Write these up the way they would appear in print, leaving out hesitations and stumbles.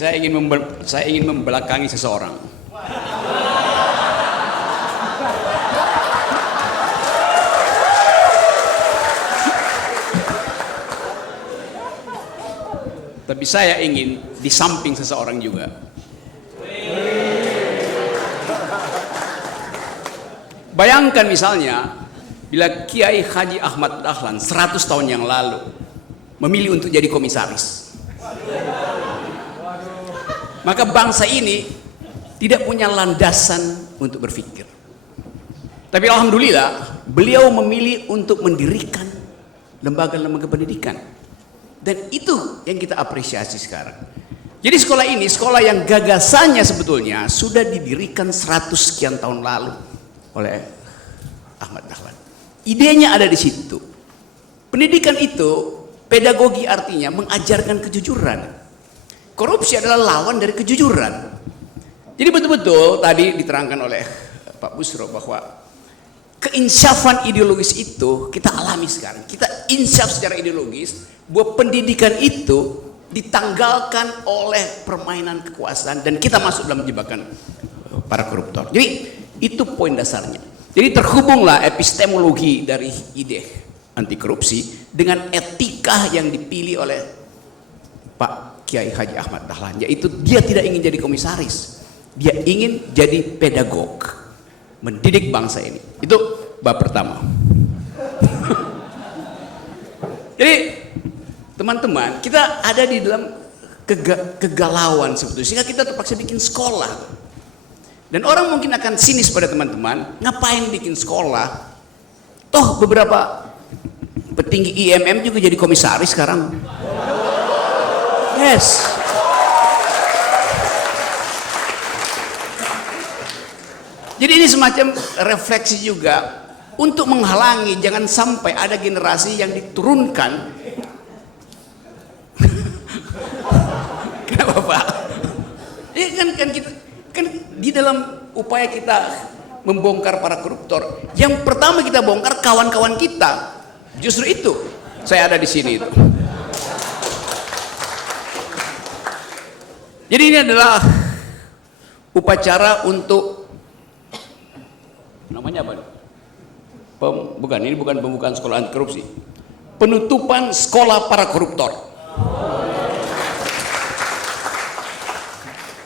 saya ingin membelakangi seseorang. Tapi saya ingin di samping seseorang juga. Bayangkan misalnya bila Kiai Haji Ahmad Dahlan 100 tahun yang lalu memilih untuk jadi komisaris, maka bangsa ini tidak punya landasan untuk berpikir. Tapi alhamdulillah beliau memilih untuk mendirikan lembaga-lembaga pendidikan, dan itu yang kita apresiasi sekarang. Jadi sekolah ini sekolah yang gagasannya sebetulnya sudah didirikan 100 sekian tahun lalu oleh Ahmad Dahlan. Idenya ada di situ. Pendidikan itu pedagogi, artinya mengajarkan kejujuran. Korupsi adalah lawan dari kejujuran. Jadi betul-betul tadi diterangkan oleh Pak Busro bahwa keinsyafan ideologis itu kita alami sekarang. Kita insyaf secara ideologis bahwa pendidikan itu ditanggalkan oleh permainan kekuasaan dan kita masuk dalam jebakan para koruptor. Jadi itu poin dasarnya. Jadi terhubunglah epistemologi dari ide anti korupsi dengan etika yang dipilih oleh Pak Kiai Haji Ahmad Dahlan, yaitu dia tidak ingin jadi komisaris, dia ingin jadi pedagog, mendidik bangsa ini. Itu bab pertama. Jadi teman-teman, kita ada di dalam kegalauan sebetulnya, sehingga kita terpaksa bikin sekolah. Dan orang mungkin akan sinis pada teman-teman, ngapain bikin sekolah? Toh beberapa petinggi IMM juga jadi komisaris sekarang. Yes. Jadi ini semacam refleksi juga untuk menghalangi jangan sampai ada generasi yang diturunkan. Kenapa Pak? Ya kan kita kan di dalam upaya kita membongkar para koruptor, yang pertama kita bongkar kawan-kawan kita. Justru itu saya ada di sini itu. Jadi ini adalah upacara untuk namanya apa? Bukan, ini bukan pembukaan sekolah anti korupsi. Penutupan sekolah para koruptor.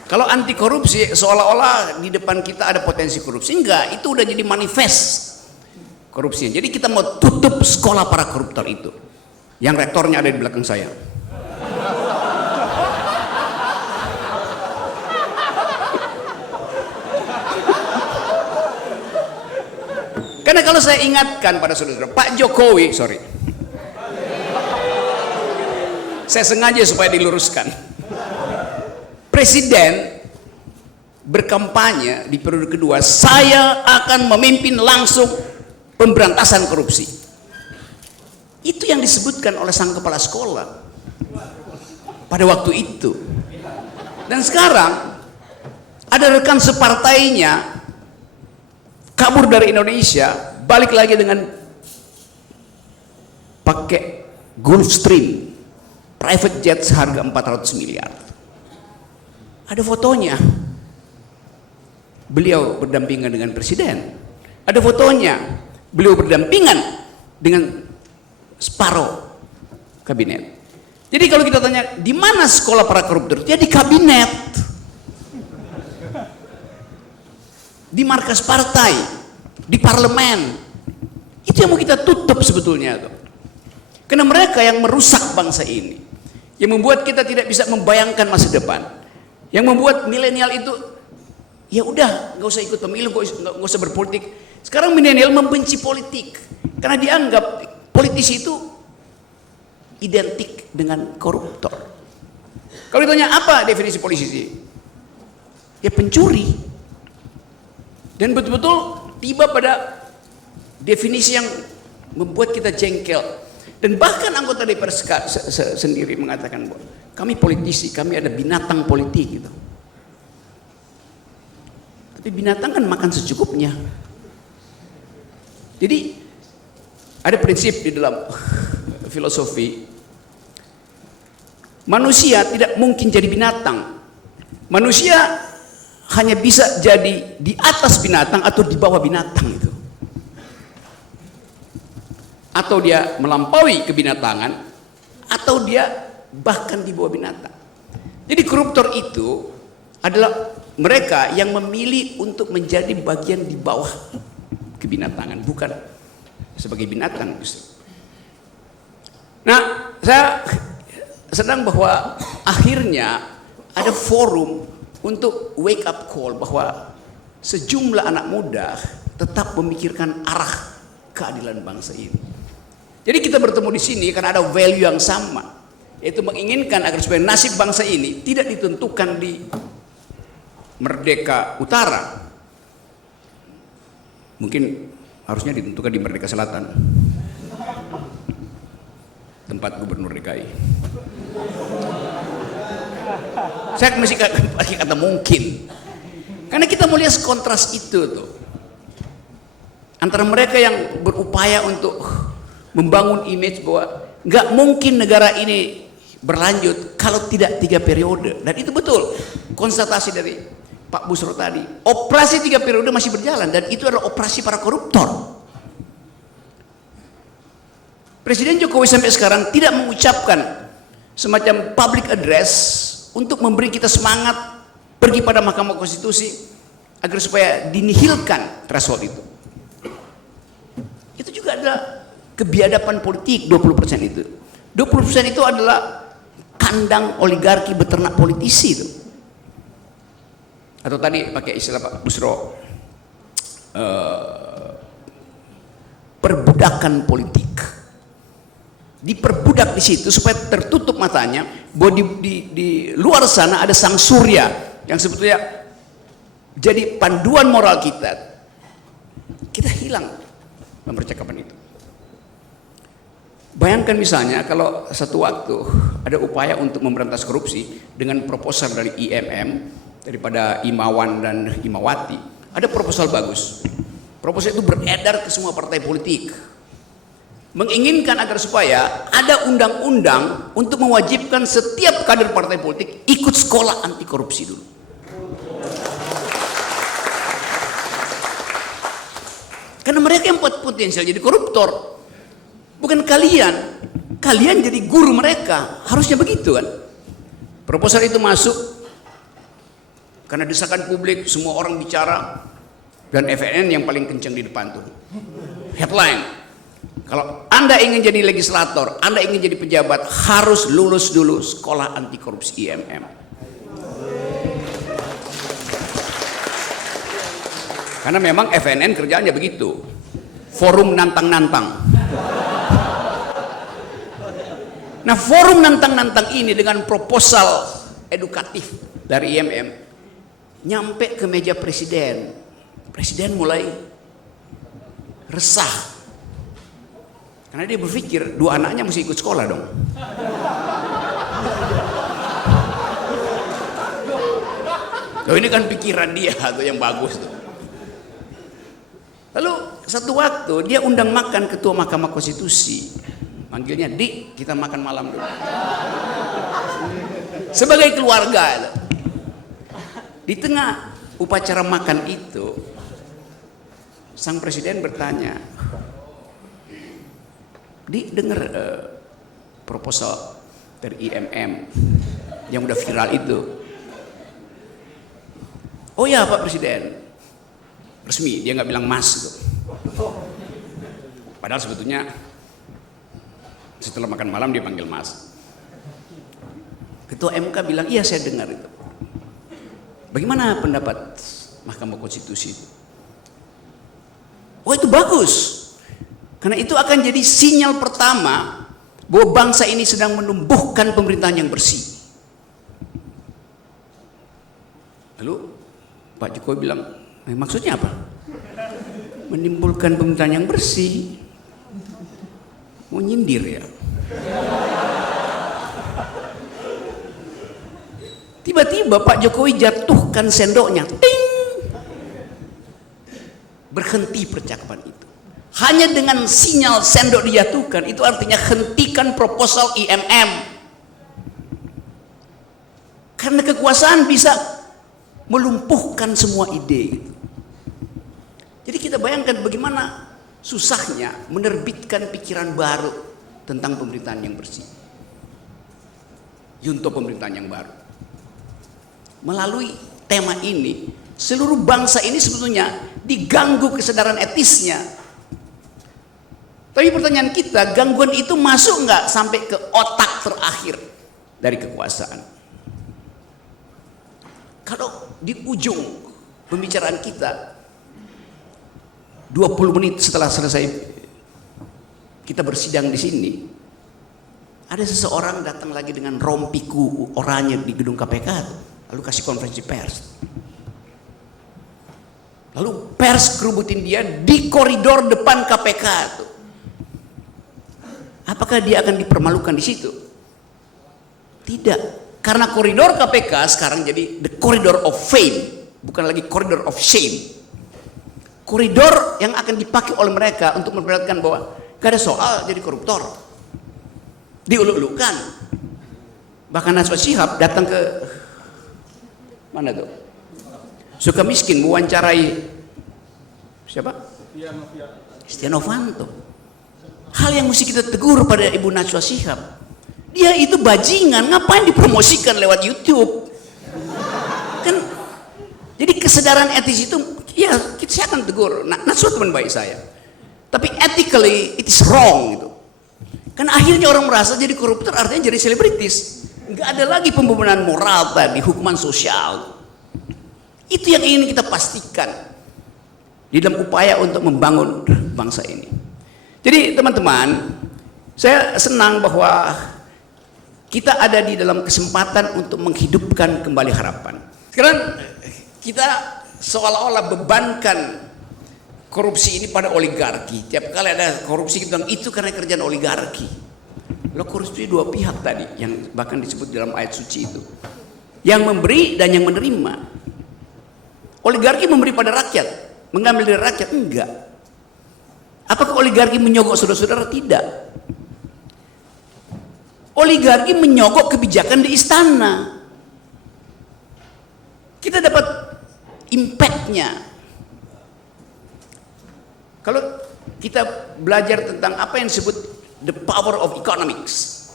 Kalau anti korupsi seolah-olah di depan kita ada potensi korupsi, enggak, itu udah jadi manifest korupsinya. Jadi kita mau tutup sekolah para koruptor itu. Yang rektornya ada di belakang saya. Karena kalau saya ingatkan pada saudara, Pak Jokowi, saya sengaja supaya diluruskan. Presiden berkampanye di periode kedua, saya akan memimpin langsung pemberantasan korupsi. Itu yang disebutkan oleh sang kepala sekolah pada waktu itu. Dan sekarang ada rekan separtainya kabur dari Indonesia, balik lagi dengan pakai Gulfstream private jet seharga 400 miliar. Ada fotonya, beliau berdampingan dengan presiden. Ada fotonya, beliau berdampingan dengan separuh kabinet. Jadi kalau kita tanya di mana sekolah para koruptor, ya di kabinet, di markas partai, di parlemen. Itu yang mau kita tutup sebetulnya tuh. Karena mereka yang merusak bangsa ini, yang membuat kita tidak bisa membayangkan masa depan. Yang membuat milenial itu ya udah nggak usah ikut pemilu, nggak usah berpolitik. Sekarang milenial membenci politik karena dianggap politisi itu identik dengan koruptor. Kalau ditanya apa definisi politisi, ya pencuri. Dan betul-betul tiba pada definisi yang membuat kita jengkel. Dan bahkan anggota DPR sendiri mengatakan bahwa kami politisi, kami ada binatang politik gitu. Tapi binatang kan makan secukupnya. Jadi ada prinsip di dalam filosofi, manusia tidak mungkin jadi binatang Manusia hanya bisa jadi di atas binatang atau di bawah binatang itu. Atau dia melampaui kebinatangan, atau dia bahkan di bawah binatang. Jadi koruptor itu adalah mereka yang memilih untuk menjadi bagian di bawah kebinatangan, bukan sebagai binatang. Nah, saya sedang bahwa akhirnya ada forum untuk wake up call bahwa sejumlah anak muda tetap memikirkan arah keadilan bangsa ini. Jadi kita bertemu di sini karena ada value yang sama, yaitu menginginkan agar supaya nasib bangsa ini tidak ditentukan di Merdeka Utara, mungkin harusnya ditentukan di Merdeka Selatan, tempat gubernur DKI. Saya masih kata mungkin, karena kita mau lihat kontras itu tuh antara mereka yang berupaya untuk membangun image bahwa nggak mungkin negara ini berlanjut kalau tidak 3 periode, dan itu betul konstatasi dari Pak Busro tadi. Operasi 3 periode masih berjalan dan itu adalah operasi para koruptor. Presiden Jokowi sampai sekarang tidak mengucapkan semacam public address untuk memberi kita semangat pergi pada Mahkamah Konstitusi agar supaya dinihilkan threshold itu. Itu juga adalah kebiadaban politik. 20% itu 20% itu adalah kandang oligarki beternak politisi itu. Atau tadi pakai istilah Pak Busro, perbudakan politik. Diperbudak di situ supaya tertutup matanya bahwa di luar sana ada sang surya yang sebetulnya jadi panduan moral kita. Kita hilang mempercakapan itu. Bayangkan misalnya kalau satu waktu ada upaya untuk memberantas korupsi dengan proposal dari IMM, daripada Imawan dan Imawati, ada proposal bagus. Proposal itu beredar ke semua partai politik, menginginkan agar supaya ada undang-undang untuk mewajibkan setiap kader partai politik ikut sekolah anti korupsi dulu. Karena mereka yang potensial jadi koruptor, bukan kalian. Kalian jadi guru mereka, harusnya begitu kan. Proposal itu masuk karena desakan publik, semua orang bicara, dan FNN yang paling kencang di depan tuh headline, kalau Anda ingin jadi legislator, Anda ingin jadi pejabat, harus lulus dulu sekolah anti korupsi IMM. Karena memang FNN kerjaannya begitu, forum nantang-nantang. Nah, forum nantang-nantang ini dengan proposal edukatif dari IMM nyampe ke meja presiden. Presiden mulai resah karena dia berpikir 2 anaknya mesti ikut sekolah dong. Loh, ini kan pikiran dia tuh yang bagus tuh. Lalu satu waktu dia undang makan ketua Mahkamah Konstitusi, manggilnya, "Dik, kita makan malam dulu." Sebagai keluarga. Di tengah upacara makan itu, sang presiden bertanya, "Dik, dengar proposal dari IMM yang udah viral itu?" "Oh ya Pak Presiden." Resmi, dia nggak bilang mas gitu. Padahal sebetulnya setelah makan malam dia panggil mas. Ketua MK bilang, "Iya saya dengar itu. Bagaimana pendapat Mahkamah Konstitusi itu?" "Oh itu bagus, karena itu akan jadi sinyal pertama bahwa bangsa ini sedang menumbuhkan pemerintahan yang bersih." Lalu Pak Jokowi bilang, "Maksudnya apa? Menimbulkan pemerintahan yang bersih? Mau nyindir ya?" Tiba-tiba Pak Jokowi jatuhkan sendoknya, ting, berhenti percakapan itu. Hanya dengan sinyal sendok dijatuhkan, itu artinya hentikan proposal IMM. Karena kekuasaan bisa melumpuhkan semua ide. Jadi kita bayangkan bagaimana susahnya menerbitkan pikiran baru tentang pemerintahan yang bersih. Junto pemerintahan yang baru. Melalui tema ini, seluruh bangsa ini sebetulnya diganggu kesadaran etisnya. Tapi pertanyaan kita, gangguan itu masuk nggak sampai ke otak terakhir dari kekuasaan? Kalau di ujung pembicaraan kita, 20 menit setelah selesai kita bersidang di sini, ada seseorang datang lagi dengan rompiku oranye di gedung KPK, lalu kasih konferensi pers. Lalu pers kerubutin dia di koridor depan KPK tuh. Apakah dia akan dipermalukan di situ? Tidak, karena koridor KPK sekarang jadi the corridor of fame, bukan lagi corridor of shame. Koridor yang akan dipakai oleh mereka untuk memperlihatkan bahwa gak ada soal jadi koruptor, diuluk-ulukan. Bahkan Najwa Shihab datang ke mana tuh? Sukamiskin mewawancarai siapa? Setia Novanto. Hal yang mesti kita tegur pada Ibu Najwa Shihab, dia itu bajingan, ngapain dipromosikan lewat YouTube? Kan, jadi kesadaran etis itu, ya saya akan tegur. Najwa teman baik saya, tapi ethically it is wrong gitu. Kan akhirnya orang merasa jadi koruptor artinya jadi selebritis. Nggak ada lagi pembenahan moral tadi, hukuman sosial. Itu yang ingin kita pastikan di dalam upaya untuk membangun bangsa ini. Jadi teman-teman, saya senang bahwa kita ada di dalam kesempatan untuk menghidupkan kembali harapan. Sekarang kita seolah-olah bebankan korupsi ini pada oligarki. Tiap kali ada korupsi kita bilang itu karena kerjaan oligarki. Lo korupsi dua pihak tadi yang bahkan disebut dalam ayat suci itu. Yang memberi dan yang menerima. Oligarki memberi pada rakyat, mengambil dari rakyat, enggak. Apakah oligarki menyogok saudara-saudara? Tidak. Oligarki menyogok kebijakan di istana. Kita dapat impactnya. Kalau kita belajar tentang apa yang disebut the power of economics,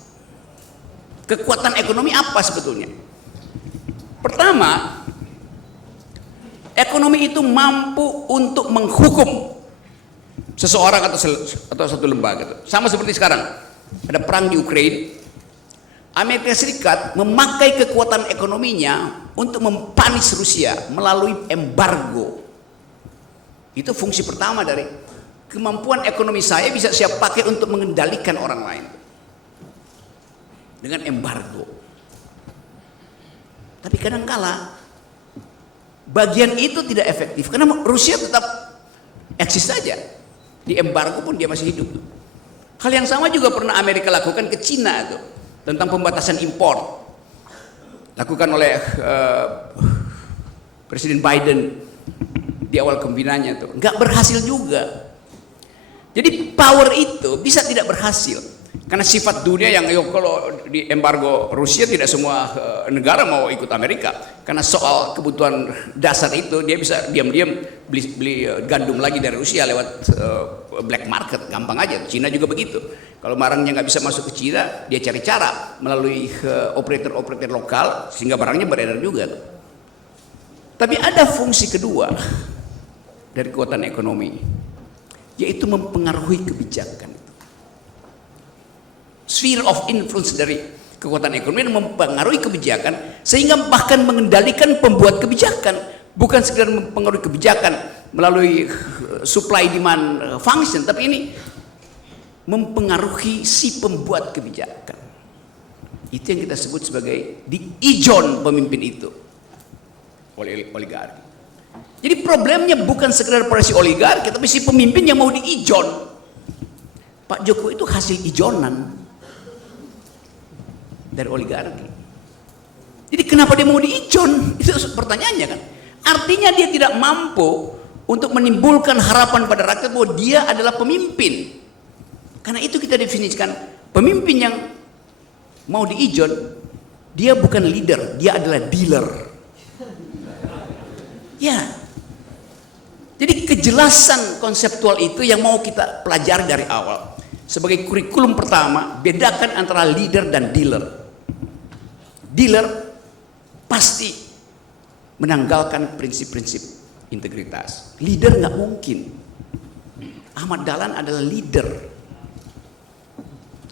kekuatan ekonomi apa sebetulnya? Pertama, ekonomi itu mampu untuk menghukum seseorang atau satu lembaga. Sama seperti sekarang ada perang di Ukraina, Amerika Serikat memakai kekuatan ekonominya untuk mempanis Rusia melalui embargo. Itu fungsi pertama dari kemampuan ekonomi saya bisa saya pakai untuk mengendalikan orang lain dengan embargo. Tapi kadangkala bagian itu tidak efektif karena Rusia tetap eksis saja. Di embargo pun dia masih hidup. Hal yang sama juga pernah Amerika lakukan ke Cina itu tentang pembatasan impor. Lakukan oleh Presiden Biden di awal kepemimpinannya itu. Nggak berhasil juga. Jadi power itu bisa tidak berhasil karena sifat dunia yang kalau di embargo Rusia tidak semua negara mau ikut Amerika karena soal kebutuhan dasar itu dia bisa diam-diam beli gandum lagi dari Rusia lewat black market, gampang aja. Cina juga begitu. Kalau barangnya nggak bisa masuk ke Cina, dia cari cara melalui operator-operator lokal sehingga barangnya beredar juga. Tapi ada fungsi kedua dari kekuatan ekonomi, yaitu mempengaruhi kebijakan. Sphere of influence dari kekuatan ekonomi mempengaruhi kebijakan sehingga bahkan mengendalikan pembuat kebijakan, bukan sekedar mempengaruhi kebijakan melalui supply demand function, tapi ini mempengaruhi si pembuat kebijakan. Itu yang kita sebut sebagai di-ijon pemimpin itu oleh oligarki. Jadi problemnya bukan sekedar pada si oligarki, tapi si pemimpin yang mau di-ijon. Pak Jokowi itu hasil ijonan dari oligarki. Jadi kenapa dia mau diijon? Itu pertanyaannya kan. Artinya dia tidak mampu untuk menimbulkan harapan pada rakyat bahwa dia adalah pemimpin. Karena itu kita definisikan pemimpin yang mau diijon, dia bukan leader, dia adalah dealer. Ya. Jadi kejelasan konseptual itu yang mau kita pelajari dari awal. Sebagai kurikulum pertama, bedakan antara leader dan dealer. Dealer pasti menanggalkan prinsip-prinsip integritas. Leader nggak mungkin. Ahmad Dahlan adalah leader.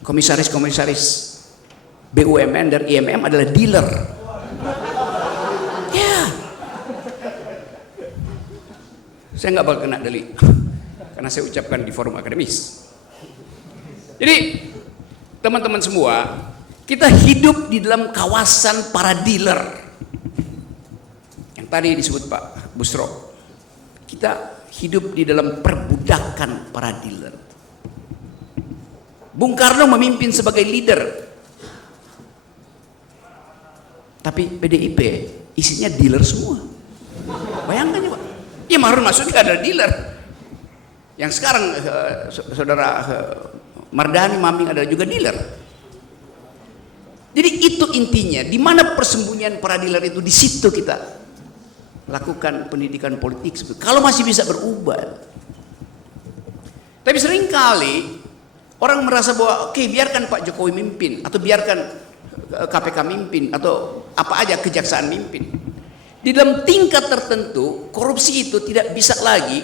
Komisaris-komisaris BUMN dan IMM adalah dealer. Ya. Saya nggak bakal kena delik karena saya ucapkan di forum akademis. Jadi teman-teman semua, kita hidup di dalam kawasan para dealer yang tadi disebut Pak Busro. Kita hidup di dalam perbudakan para dealer. Bung Karno memimpin sebagai leader, tapi PDIP isinya dealer semua. Bayangkan ya Pak. Ya Harun Masiku adalah dealer. Yang sekarang saudara Mardhani Maming adalah juga dealer. Jadi itu intinya, di mana persembunyian para dealer itu, di situ kita lakukan pendidikan politik. Kalau masih bisa berubah. Tapi seringkali orang merasa bahwa oke, biarkan Pak Jokowi mimpin, atau biarkan KPK mimpin, atau apa aja kejaksaan mimpin. Di dalam tingkat tertentu, korupsi itu tidak bisa lagi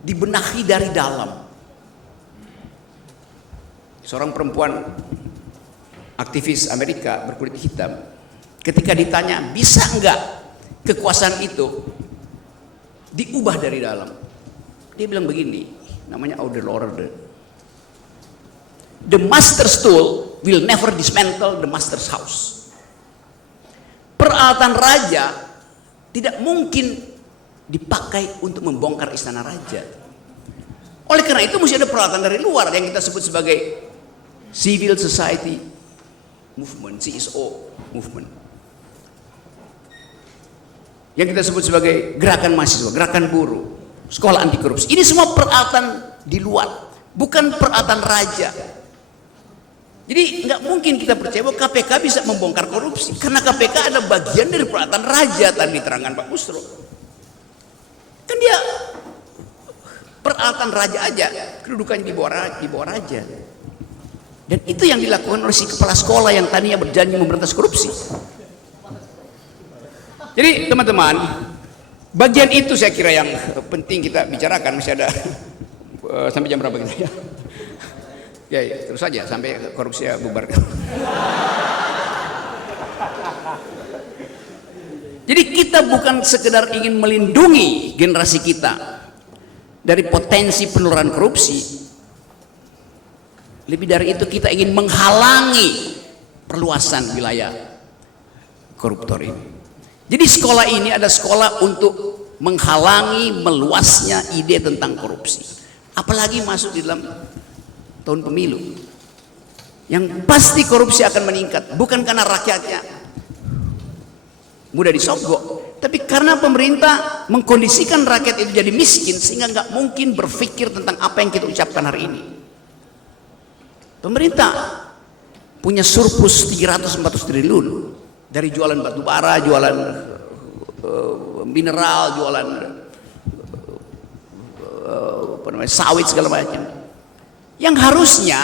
dibenahi dari dalam. Seorang perempuan aktivis Amerika berkulit hitam, ketika ditanya bisa enggak kekuasaan itu diubah dari dalam, dia bilang begini, namanya Audre Lorde, the master's tool will never dismantle the master's house. Peralatan raja tidak mungkin dipakai untuk membongkar istana raja. Oleh karena itu mesti ada peralatan dari luar yang kita sebut sebagai civil society movement, CSO movement. Yang kita sebut sebagai gerakan mahasiswa, gerakan buruh, sekolah anti korupsi. Ini semua peralatan di luar, bukan peralatan raja. Jadi nggak mungkin kita percaya bahwa KPK bisa membongkar korupsi, karena KPK ada bagian dari peralatan raja tadi diterangkan Pak Busro. Kan dia peralatan raja aja, kedudukannya di bawah raja. Dan itu yang dilakukan oleh si kepala sekolah yang tadinya berjanji memberantas korupsi. Jadi teman-teman, bagian itu saya kira yang penting kita bicarakan. Masih ada sampai jam berapa kita ya? Ya, terus saja sampai korupsi bubar. Jadi kita bukan sekedar ingin melindungi generasi kita dari potensi penularan korupsi. Lebih dari itu kita ingin menghalangi perluasan wilayah koruptor ini. Jadi sekolah ini ada sekolah untuk menghalangi meluasnya ide tentang korupsi. Apalagi masuk di dalam tahun pemilu, yang pasti korupsi akan meningkat, bukan karena rakyatnya mudah disogok, tapi karena pemerintah mengkondisikan rakyat itu jadi miskin sehingga nggak mungkin berpikir tentang apa yang kita ucapkan hari ini. Pemerintah punya surplus 300-400 triliun dari jualan batu bara, jualan mineral, jualan sawit segala macam. Yang harusnya,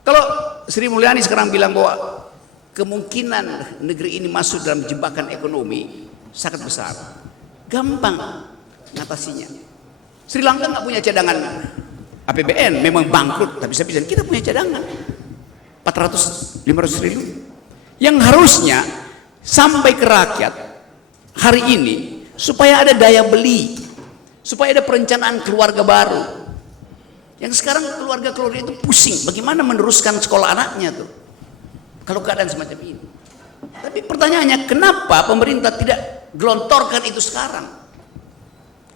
kalau Sri Mulyani sekarang bilang bahwa kemungkinan negeri ini masuk dalam jebakan ekonomi sangat besar, gampang ngatasinya. Sri Lanka nggak punya cadangan APBN, memang bangkrut, tapi saya bilang kita punya cadangan 400-500 triliun yang harusnya sampai ke rakyat hari ini supaya ada daya beli, supaya ada perencanaan keluarga baru. Yang sekarang keluarga itu pusing bagaimana meneruskan sekolah anaknya tuh kalau keadaan semacam ini. Tapi pertanyaannya, kenapa pemerintah tidak gelontorkan itu sekarang?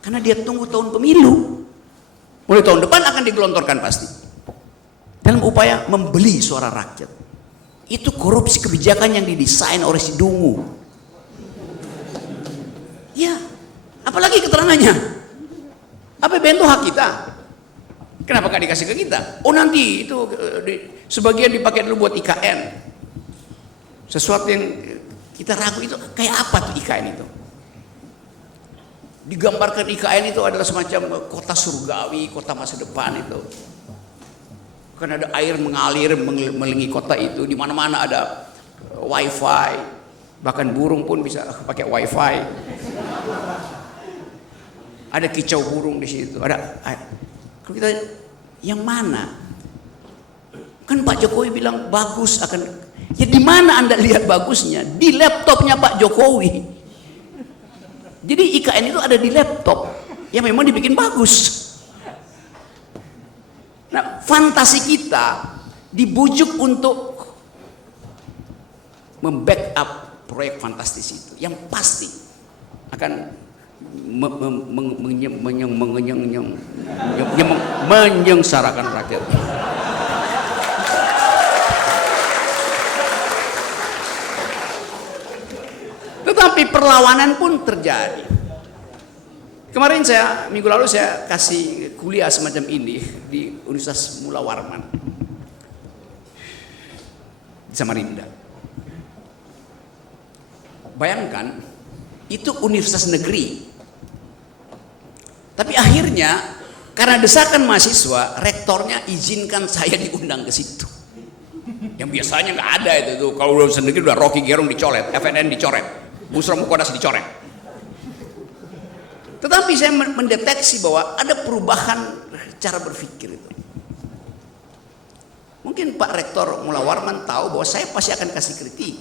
Karena dia tunggu tahun pemilu. Mulai tahun depan akan digelontorkan pasti, dalam upaya membeli suara rakyat. Itu korupsi kebijakan yang didesain oleh si Dungu. Ya, apalagi keterangannya. APBN itu hak kita. Kenapa gak dikasih ke kita? Oh nanti itu sebagian dipakai dulu buat IKN. Sesuatu yang kita ragu itu kayak apa tuh IKN itu? digambarkan IKN itu adalah semacam kota surgawi, kota masa depan itu. Kan ada air mengalir mengelilingi kota itu, di mana-mana ada wifi, bahkan burung pun bisa pakai wifi. Ada kicau burung di situ. Kalau kita yang mana? Kan Pak Jokowi bilang bagus akan. Ya di mana Anda lihat bagusnya? Di laptopnya Pak Jokowi. Jadi IKN itu ada di laptop yang memang dibikin bagus. Nah, fantasi kita dibujuk untuk membackup proyek fantastis itu, yang pasti akan menyengsarakan rakyat. Tetapi perlawanan pun terjadi. Kemarin minggu lalu saya kasih kuliah semacam ini di Universitas Mula Warman di Samarinda. Bayangkan, itu universitas negeri. Tapi akhirnya karena desakan mahasiswa, rektornya izinkan saya diundang ke situ. Yang biasanya nggak ada itu tuh. Kalau universitas negeri udah Rocky Gerung dicoret, FNN dicoret, Busra Mukodas dicoret. Tetapi saya mendeteksi bahwa ada perubahan cara berpikir itu. Mungkin Pak Rektor Mula Warman tahu bahwa saya pasti akan kasih kritik.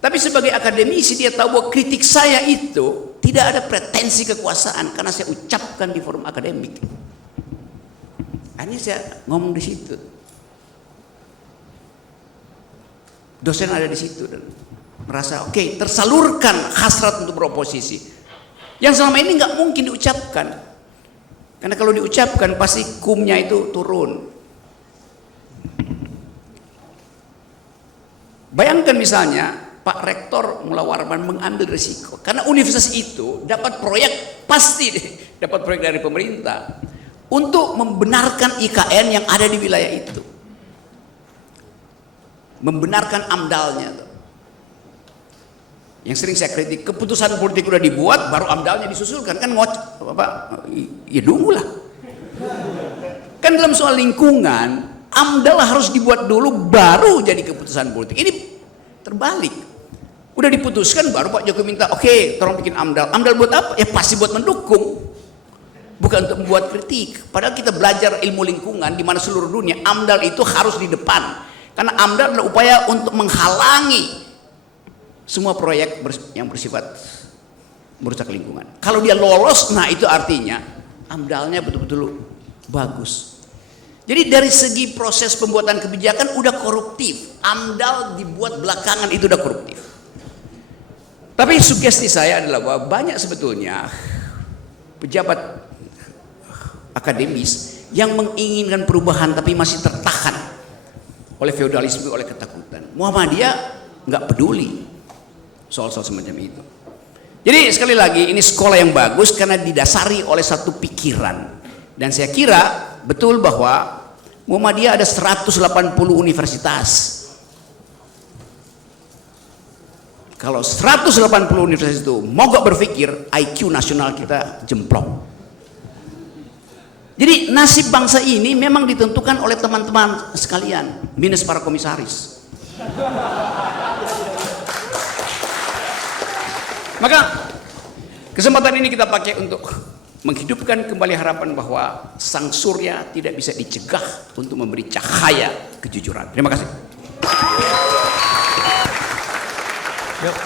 Tapi sebagai akademisi dia tahu bahwa kritik saya itu tidak ada pretensi kekuasaan karena saya ucapkan di forum akademik. Akhirnya saya ngomong di situ. Dosen ada di situ dan merasa oke, tersalurkan hasrat untuk beroposisi. Yang selama ini nggak mungkin diucapkan. Karena kalau diucapkan pasti kumnya itu turun. Bayangkan misalnya Pak Rektor Mula Warman mengambil risiko karena universitas itu dapat proyek, pasti dapat proyek dari pemerintah untuk membenarkan IKN yang ada di wilayah itu, membenarkan AMDALnya. Yang sering saya kritik, keputusan politik udah dibuat baru AMDALnya disusulkan, kan ya nunggulah. Kan dalam soal lingkungan AMDAL harus dibuat dulu baru jadi keputusan politik. Ini terbalik. Udah diputuskan baru Pak Jokowi minta oke, tolong bikin AMDAL. AMDAL buat apa? Ya pasti buat mendukung, bukan untuk membuat kritik. Padahal kita belajar ilmu lingkungan di mana seluruh dunia AMDAL itu harus di depan, karena AMDAL adalah upaya untuk menghalangi semua proyek yang bersifat merusak lingkungan. Kalau dia lolos, nah itu artinya AMDALnya betul-betul bagus. Jadi dari segi proses pembuatan kebijakan udah koruptif. AMDAL dibuat belakangan itu udah koruptif. Tapi sugesti saya adalah bahwa banyak sebetulnya pejabat akademis yang menginginkan perubahan tapi masih tertahan oleh feodalisme, oleh ketakutan. Muhammadiyah nggak peduli soal-soal semacam itu. Jadi sekali lagi ini sekolah yang bagus karena didasari oleh satu pikiran. Dan saya kira betul bahwa Muhammadiyah ada 180 universitas. Kalau 180 universitas itu mogok berpikir, IQ nasional kita jemplok. Jadi nasib bangsa ini memang ditentukan oleh teman-teman sekalian, minus para komisaris. Maka kesempatan ini kita pakai untuk menghidupkan kembali harapan bahwa sang surya tidak bisa dicegah untuk memberi cahaya kejujuran. Terima kasih. Yuk.